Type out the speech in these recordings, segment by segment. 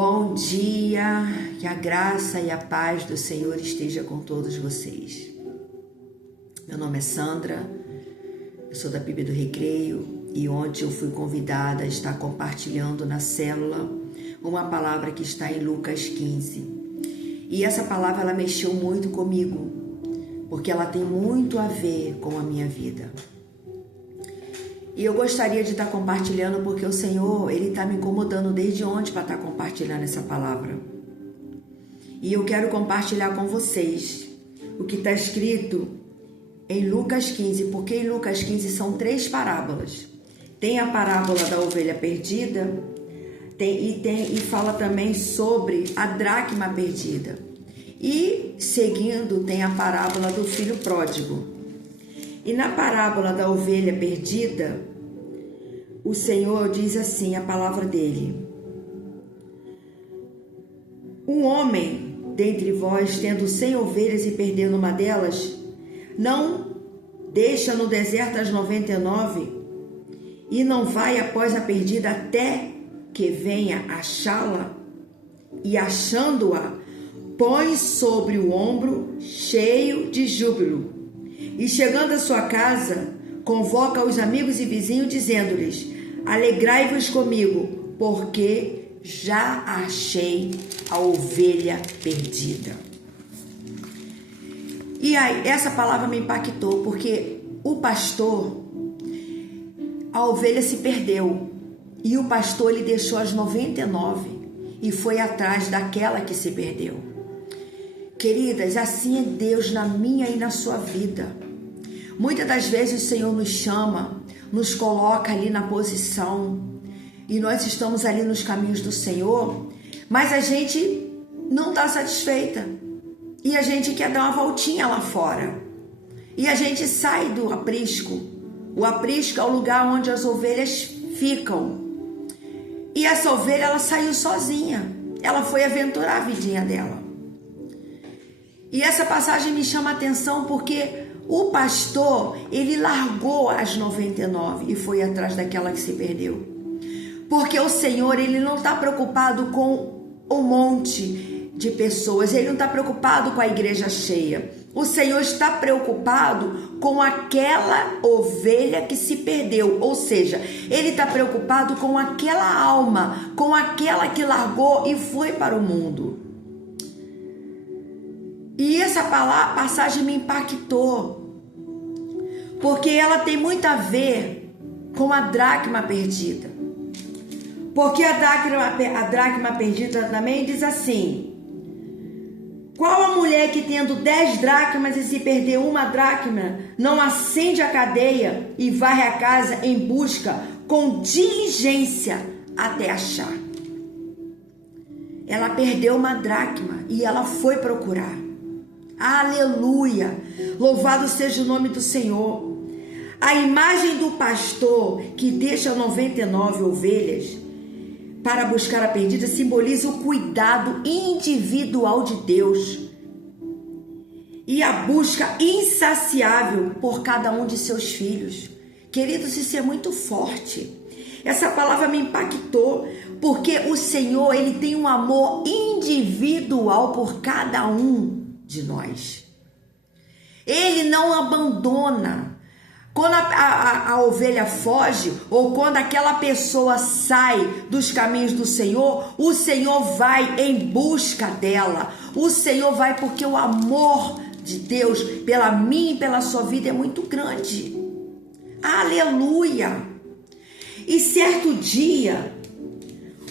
Bom dia, que a graça e a paz do Senhor esteja com todos vocês. Meu nome é Sandra, eu sou da Bíblia do Recreio e ontem eu fui convidada a estar compartilhando na célula uma palavra que está em Lucas 15. E essa palavra ela mexeu muito comigo, porque ela tem muito a ver com a minha vida. E eu gostaria de estar compartilhando porque o Senhor, Ele está me incomodando desde ontem para estar compartilhando essa palavra. E eu quero compartilhar com vocês o que está escrito em Lucas 15, porque em Lucas 15 são 3 parábolas. Tem a parábola da ovelha perdida e fala também sobre a dracma perdida. E seguindo tem a parábola do filho pródigo. E na parábola da ovelha perdida, o Senhor diz assim, a palavra dele: um homem dentre vós, tendo 100 ovelhas e perdendo uma delas, não deixa no deserto as 99 e não vai após a perdida até que venha achá-la, e achando-a, põe sobre o ombro cheio de júbilo. E chegando à sua casa, convoca os amigos e vizinhos, dizendo-lhes: alegrai-vos comigo, porque já achei a ovelha perdida. E aí, essa palavra me impactou, porque o pastor, a ovelha se perdeu, e o pastor ele deixou as 99 e foi atrás daquela que se perdeu. Queridas, assim é Deus na minha e na sua vida. Muitas das vezes o Senhor nos chama, nos coloca ali na posição e nós estamos ali nos caminhos do Senhor, mas a gente não está satisfeita e a gente quer dar uma voltinha lá fora e a gente sai do aprisco. O aprisco é o lugar onde as ovelhas ficam e essa ovelha ela saiu sozinha, ela foi aventurar a vidinha dela. E essa passagem me chama a atenção porque o pastor, ele largou as 99 e foi atrás daquela que se perdeu. Porque o Senhor, ele não está preocupado com um monte de pessoas, ele não está preocupado com a igreja cheia. O Senhor está preocupado com aquela ovelha que se perdeu, ou seja, ele está preocupado com aquela alma, com aquela que largou e foi para o mundo. E essa passagem me impactou, porque ela tem muito a ver com a dracma perdida. Porque a dracma perdida também diz assim: qual a mulher que tendo 10 dracmas e se perder uma dracma, não acende a cadeia e varre a casa em busca com diligência até achar? Ela perdeu uma dracma e ela foi procurar. Aleluia! Louvado seja o nome do Senhor. A imagem do pastor que deixa 99 ovelhas para buscar a perdida simboliza o cuidado individual de Deus e a busca insaciável por cada um de seus filhos. Queridos, isso é muito forte. Essa palavra me impactou porque o Senhor, ele tem um amor individual por cada um de nós. Ele não abandona. Quando a ovelha foge ou quando aquela pessoa sai dos caminhos do Senhor, o Senhor vai em busca dela. O Senhor vai porque o amor de Deus pela minha e pela sua vida é muito grande. Aleluia! E certo dia,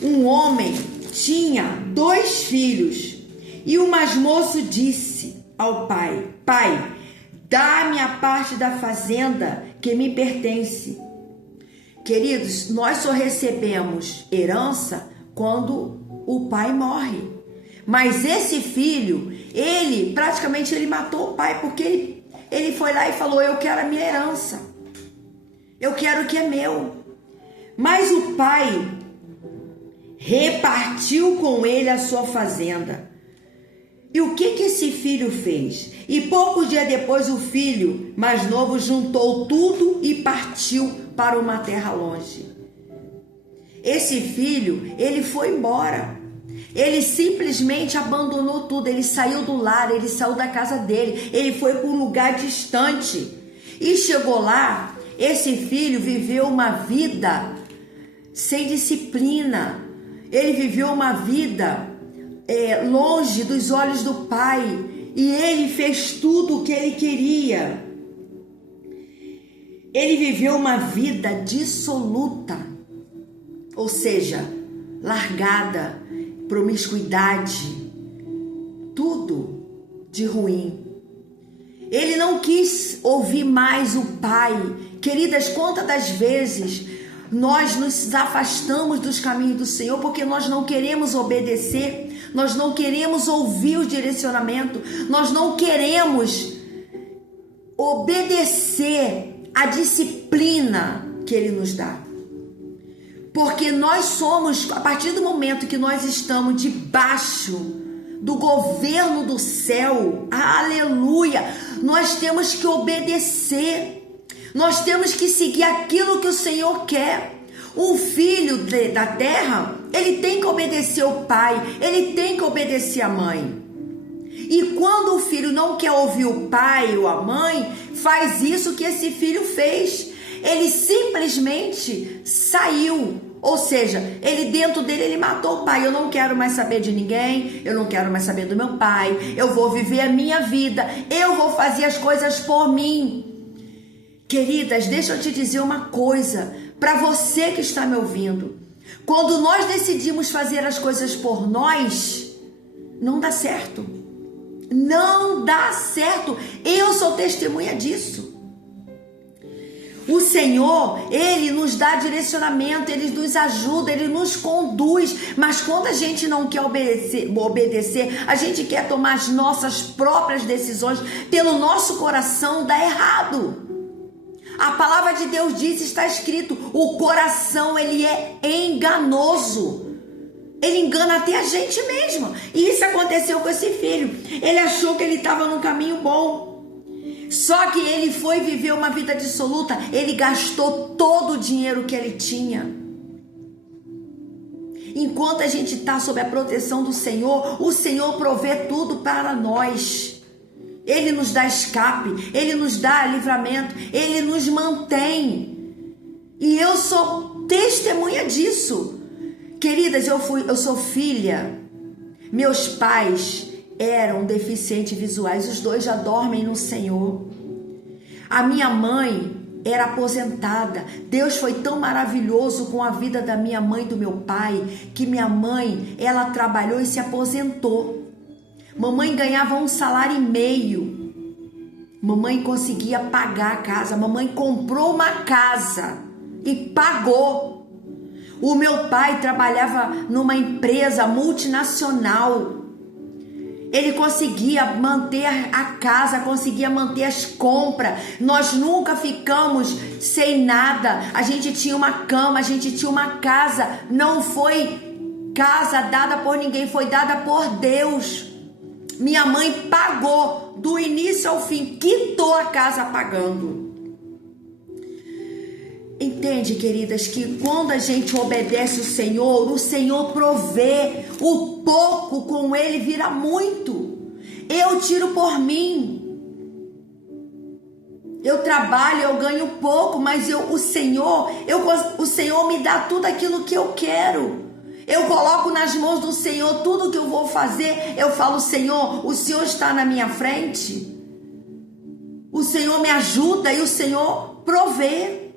um homem tinha 2 filhos. E o mais moço disse ao pai: pai, dá-me a parte da fazenda que me pertence. Queridos, nós só recebemos herança quando o pai morre. Mas esse filho, ele matou o pai, porque ele foi lá e falou: eu quero a minha herança. Eu quero o que é meu. Mas o pai repartiu com ele a sua fazenda. E o que esse filho fez? E poucos dias depois o filho mais novo juntou tudo e partiu para uma terra longe. Esse filho, ele foi embora. Ele simplesmente abandonou tudo, ele saiu do lar, ele saiu da casa dele, ele foi para um lugar distante e chegou lá. Esse filho viveu uma vida sem disciplina, ele viveu uma vida longe dos olhos do pai e ele fez tudo o que ele queria. Ele viveu uma vida dissoluta, ou seja, largada, promiscuidade, tudo de ruim. Ele não quis ouvir mais o pai. Queridas, quantas das vezes nós nos afastamos dos caminhos do Senhor porque nós não queremos obedecer, nós não queremos ouvir o direcionamento, nós não queremos obedecer a disciplina que Ele nos dá. Porque nós somos, a partir do momento que nós estamos debaixo do governo do céu, aleluia, nós temos que obedecer. Nós temos que seguir aquilo que o Senhor quer. O filho da terra, ele tem que obedecer o pai, ele tem que obedecer a mãe. E quando o filho não quer ouvir o pai ou a mãe, faz isso que esse filho fez. Ele simplesmente saiu. Ou seja, ele dentro dele, ele matou o pai. Eu não quero mais saber de ninguém, eu não quero mais saber do meu pai, eu vou viver a minha vida, eu vou fazer as coisas por mim. Queridas, deixa eu te dizer uma coisa, para você que está me ouvindo. Quando nós decidimos fazer as coisas por nós, não dá certo. Não dá certo. Eu sou testemunha disso. O Senhor, Ele nos dá direcionamento, Ele nos ajuda, Ele nos conduz. Mas quando a gente não quer obedecer, a gente quer tomar as nossas próprias decisões pelo nosso coração, dá errado. A palavra de Deus diz, está escrito, o coração ele é enganoso. Ele engana até a gente mesmo. E isso aconteceu com esse filho. Ele achou que ele estava num caminho bom. Só que ele foi viver uma vida dissoluta. Ele gastou todo o dinheiro que ele tinha. Enquanto a gente está sob a proteção do Senhor, o Senhor provê tudo para nós. Ele nos dá escape, Ele nos dá livramento, Ele nos mantém. E eu sou testemunha disso. Queridas, eu sou filha. Meus pais eram deficientes visuais, os dois já dormem no Senhor. A minha mãe era aposentada. Deus foi tão maravilhoso com a vida da minha mãe e do meu pai, que minha mãe, ela trabalhou e se aposentou. Mamãe ganhava 1,5 salário. Mamãe conseguia pagar a casa. Mamãe comprou uma casa e pagou. O meu pai trabalhava numa empresa multinacional. Ele conseguia manter a casa, conseguia manter as compras. Nós nunca ficamos sem nada. A gente tinha uma cama, a gente tinha uma casa. Não foi casa dada por ninguém, foi dada por Deus. Minha mãe pagou do início ao fim, quitou a casa pagando. Entende, queridas, que quando a gente obedece o Senhor provê. O pouco com Ele vira muito. Eu tiro por mim. Eu trabalho, eu ganho pouco, mas o Senhor me dá tudo aquilo que eu quero. Eu coloco nas mãos do Senhor tudo que eu vou fazer. Eu falo, Senhor, o Senhor está na minha frente. O Senhor me ajuda e o Senhor provê.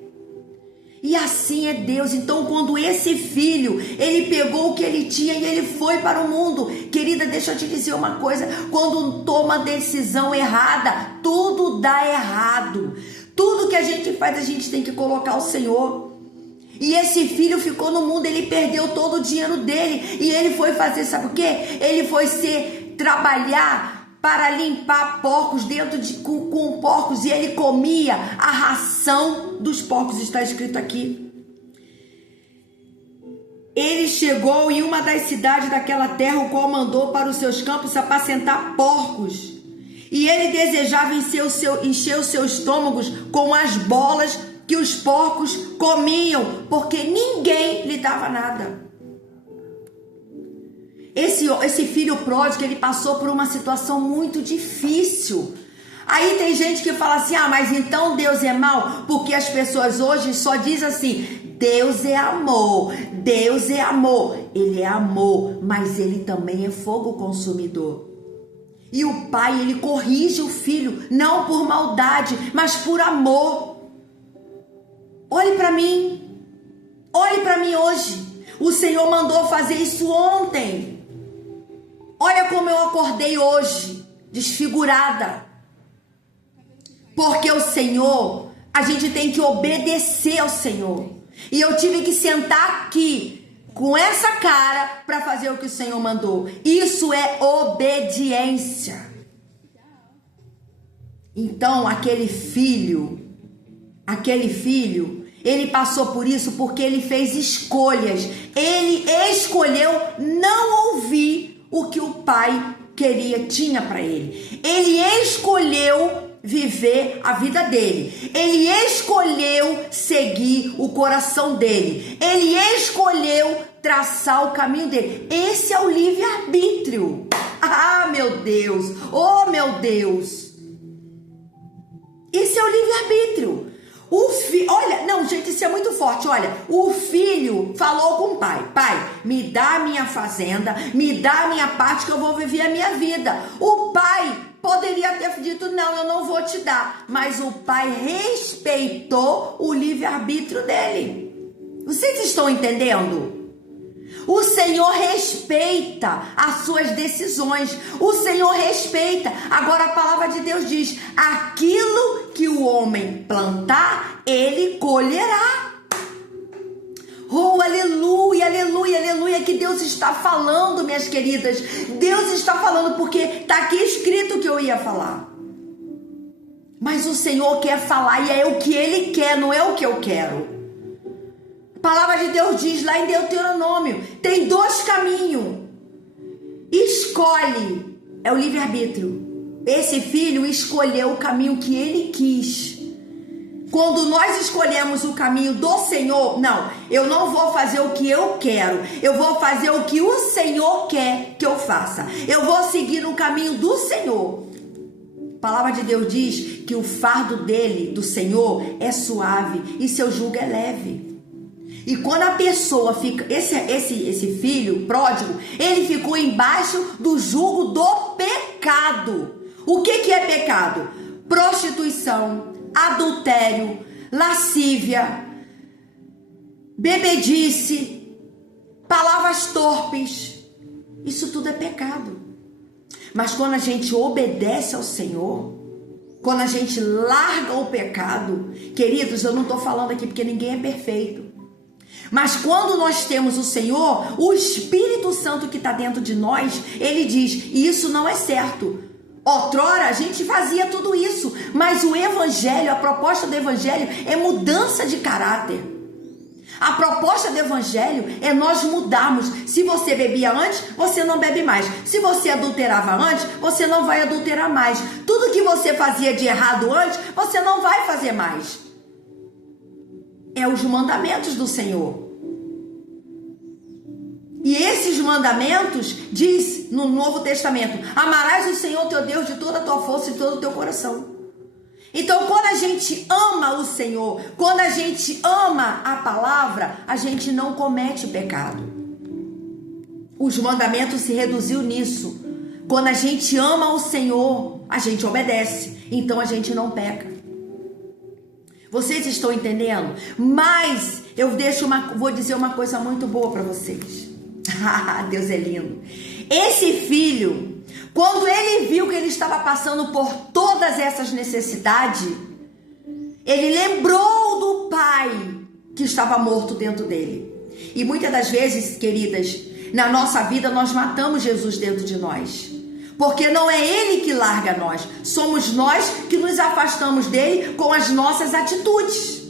E assim é Deus. Então, quando esse filho, ele pegou o que ele tinha e ele foi para o mundo. Querida, deixa eu te dizer uma coisa. Quando toma decisão errada, tudo dá errado. Tudo que a gente faz, a gente tem que colocar o Senhor. E esse filho ficou no mundo, ele perdeu todo o dinheiro dele. E ele foi fazer, sabe o quê? Ele foi trabalhar para limpar porcos com porcos. E ele comia a ração dos porcos, está escrito aqui. Ele chegou em uma das cidades daquela terra, o qual mandou para os seus campos apacentar porcos. E ele desejava encher os seus estômagos com as bolas que os porcos comiam, porque ninguém lhe dava nada. esse filho pródigo, ele passou por uma situação muito difícil. Aí tem gente que fala assim, mas então Deus é mau? Porque as pessoas hoje só dizem assim, Deus é amor, Deus é amor. Ele é amor, mas ele também é fogo consumidor. E o pai, ele corrige o filho, não por maldade, mas por amor. Olhe para mim hoje. O Senhor mandou fazer isso ontem. Olha como eu acordei hoje, desfigurada. Porque o Senhor, a gente tem que obedecer ao Senhor. E eu tive que sentar aqui com essa cara para fazer o que o Senhor mandou. Isso é obediência. Então, aquele filho, ele passou por isso porque ele fez escolhas. Ele escolheu não ouvir o que o pai tinha para ele. Ele escolheu viver a vida dele. Ele escolheu seguir o coração dele. Ele escolheu traçar o caminho dele. Esse é o livre-arbítrio. Ah, meu Deus! Oh, meu Deus! Esse é o livre-arbítrio. Olha, não, gente, isso é muito forte. Olha, o filho falou com o pai: pai, me dá a minha fazenda, me dá a minha parte que eu vou viver a minha vida. O pai poderia ter dito, não, eu não vou te dar. Mas o pai respeitou o livre-arbítrio dele. Vocês estão entendendo? O Senhor respeita as suas decisões. O Senhor respeita. Agora a palavra de Deus diz: aquilo que o homem plantar, ele colherá. Oh, aleluia, aleluia, aleluia, que Deus está falando, minhas queridas. Deus está falando porque está aqui escrito que eu ia falar. Mas o Senhor quer falar e é o que Ele quer, não é o que eu quero. A palavra de Deus diz lá em Deuteronômio, tem dois caminhos. Escolhe, é o livre-arbítrio. Esse filho escolheu o caminho que ele quis. Quando nós escolhemos o caminho do Senhor, não, eu não vou fazer o que eu quero, eu vou fazer o que o Senhor quer que eu faça. Eu vou seguir o caminho do Senhor. A palavra de Deus diz que o fardo dele, do Senhor, é suave e seu jugo é leve. E quando a pessoa fica, esse filho pródigo, ele ficou embaixo do jugo do pecado. O que é pecado? Prostituição, adultério, lascívia, bebedice, palavras torpes. Isso tudo é pecado. Mas quando a gente obedece ao Senhor, quando a gente larga o pecado, queridos, eu não estou falando aqui porque ninguém é perfeito. Mas quando nós temos o Senhor, o Espírito Santo que está dentro de nós, ele diz, isso não é certo. Outrora a gente fazia tudo isso, mas o Evangelho, a proposta do Evangelho é mudança de caráter. A proposta do Evangelho é nós mudarmos. Se você bebia antes, você não bebe mais. Se você adulterava antes, você não vai adulterar mais. Tudo que você fazia de errado antes, você não vai fazer mais. É os mandamentos do Senhor. E esses mandamentos diz no Novo Testamento: amarás o Senhor teu Deus de toda a tua força e de todo o teu coração. Então, quando a gente ama o Senhor, quando a gente ama a palavra, a gente não comete pecado. Os mandamentos se reduziu nisso. Quando a gente ama o Senhor, a gente obedece. Então a gente não peca. Vocês estão entendendo? Mas eu vou dizer uma coisa muito boa para vocês. Deus é lindo. Esse filho, quando ele viu que ele estava passando por todas essas necessidades, ele lembrou do pai que estava morto dentro dele. E muitas das vezes, queridas, na nossa vida nós matamos Jesus dentro de nós. Porque não é ele que larga nós, somos nós que nos afastamos dele com as nossas atitudes.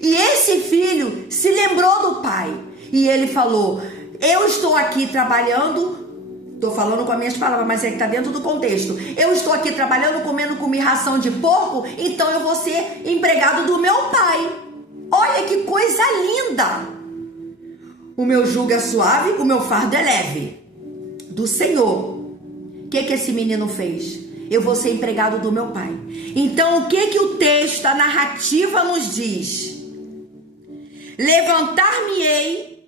E esse filho se lembrou do pai e ele falou: eu estou aqui trabalhando, estou falando com as minhas palavras, mas é que está dentro do contexto. Eu estou aqui trabalhando, comendo ração de porco, então eu vou ser empregado do meu pai. Olha que coisa linda! O meu jugo é suave, o meu fardo é leve. Do Senhor. O que esse menino fez? Eu vou ser empregado do meu pai. Então, o que o texto, a narrativa nos diz? Levantar-me-ei,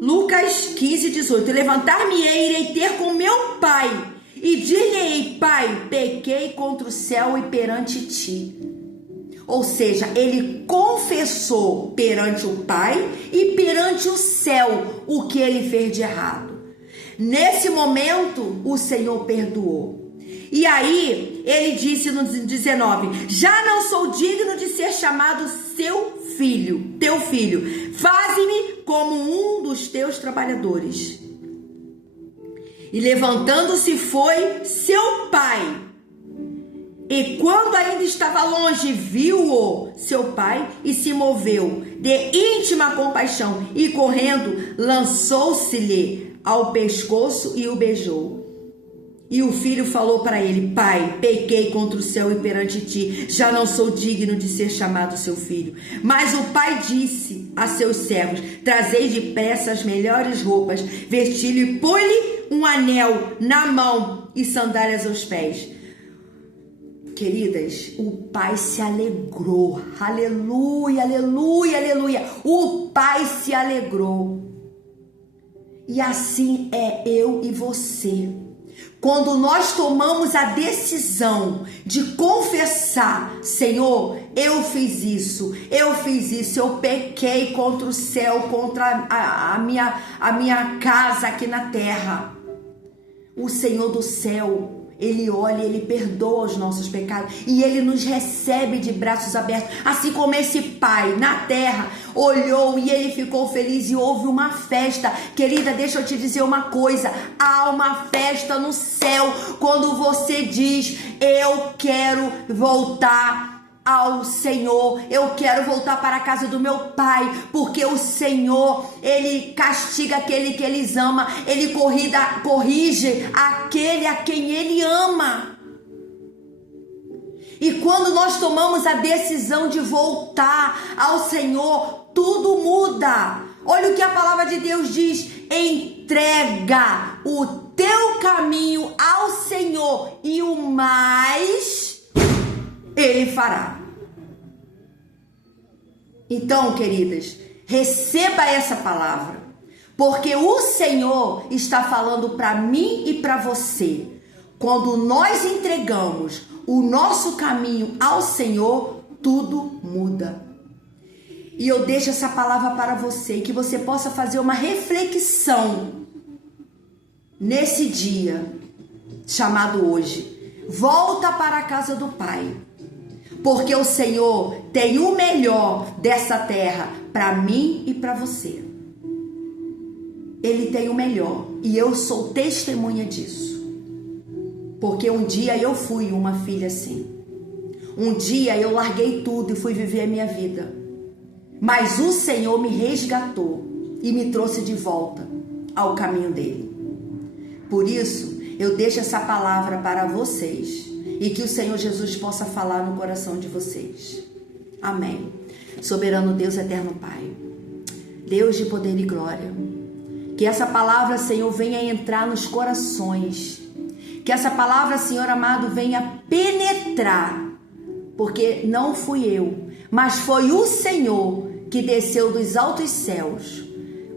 Lucas 15, 18. Levantar-me-ei, irei ter com meu pai. E dir-lhe-ei, pai, pequei contra o céu e perante ti. Ou seja, ele confessou perante o pai e perante o céu o que ele fez de errado. Nesse momento, o Senhor perdoou. E aí, ele disse no 19, já não sou digno de ser chamado teu filho. Faze-me como um dos teus trabalhadores. E levantando-se foi seu pai. E quando ainda estava longe, viu-o seu pai e se moveu de íntima compaixão. E correndo, lançou-se-lhe ao pescoço e o beijou. E o filho falou para ele, pai, pequei contra o céu e perante ti, já não sou digno de ser chamado seu filho. Mas o pai disse a seus servos, trazei depressa as melhores roupas, vesti-lhe e põe-lhe um anel na mão e sandálias aos pés. Queridas, o pai se alegrou, aleluia, aleluia, aleluia, o pai se alegrou. E assim é eu e você. Quando nós tomamos a decisão de confessar, Senhor, eu fiz isso, eu pequei contra o céu, contra a minha casa aqui na terra. O Senhor do céu, Ele olha, Ele perdoa os nossos pecados e Ele nos recebe de braços abertos, assim como esse pai na terra olhou e ele ficou feliz e houve uma festa. Querida, deixa eu te dizer uma coisa, há uma festa no céu quando você diz, eu quero voltar ao Senhor, eu quero voltar para a casa do meu pai, porque o Senhor, Ele castiga aquele que Ele ama, Ele corrige aquele a quem Ele ama. E quando nós tomamos a decisão de voltar ao Senhor, tudo muda. Olha o que a palavra de Deus diz, entrega o teu caminho ao Senhor e o mais Ele fará. Então, queridas, receba essa palavra, porque o Senhor está falando para mim e para você. Quando nós entregamos o nosso caminho ao Senhor, tudo muda. E eu deixo essa palavra para você, que você possa fazer uma reflexão nesse dia chamado hoje. Volta para a casa do Pai, porque o Senhor tem o melhor dessa terra para mim e para você. Ele tem o melhor e eu sou testemunha disso. Porque um dia eu fui uma filha assim. Um dia eu larguei tudo e fui viver a minha vida. Mas o Senhor me resgatou e me trouxe de volta ao caminho dele. Por isso, eu deixo essa palavra para vocês e que o Senhor Jesus possa falar no coração de vocês. Amém. Soberano Deus, eterno Pai, Deus de poder e glória, que essa palavra, Senhor, venha entrar nos corações, que essa palavra, Senhor amado, venha penetrar, porque não fui eu, mas foi o Senhor que desceu dos altos céus,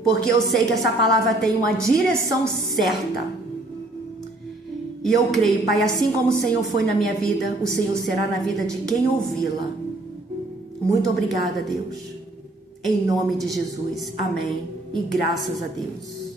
porque eu sei que essa palavra tem uma direção certa. E eu creio, Pai, assim como o Senhor foi na minha vida, o Senhor será na vida de quem ouvi-la. Muito obrigada, Deus. Em nome de Jesus. Amém. E graças a Deus.